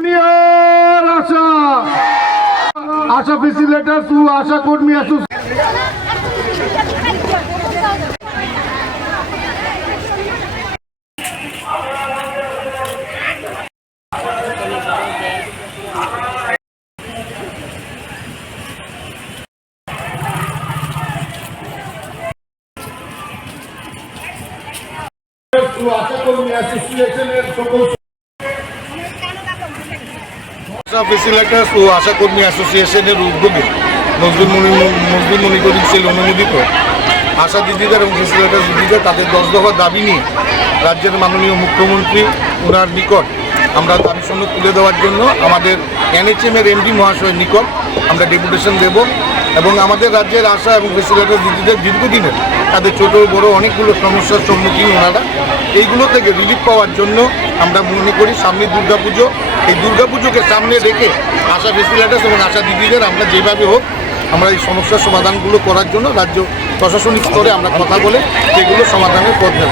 আশা আশা ফেসিলেটার্স ও আশা কর্মী অ্যাসোসিয়েশনের সকল ফেসিলেটার্স ও আশা কর্মী অ্যাসোসিয়েশনের উদ্যোগে নজরুল মনিটরিং সেল অনুমোদিত আশা দিদিদের এবং ফেসিলেটার্স দিদিদের তাদের 10 দফা দাবি নিয়ে রাজ্যের মাননীয় মুখ্যমন্ত্রী ওনার নিকট আমরা দাবি সনদ তুলে দেওয়ার জন্য আমাদের এনএচএমের এমডি মহাশয়ের নিকট আমরা ডেপুটেশন দেব এবং আমাদের রাজ্যের আশা এবং ফেসিলেটার্স দিদিদের দীর্ঘদিনের তাদের ছোট বড় অনেকগুলো সমস্যার সম্মুখীন ওনারা এইগুলো থেকে রিলিফ পাওয়ার জন্য আমরা মনে করি সামনে দুর্গাপুজো এই দুর্গাপুজোকে সামনে রেখে আশা ফেসিলেটার্স এবং আশা দিদিদের আমরা যেভাবে হোক আমরা এই সমস্যার সমাধানগুলো করার জন্য রাজ্য প্রশাসনিক স্তরে আমরা কথা বলে সেগুলো সমাধানের পথ নেব।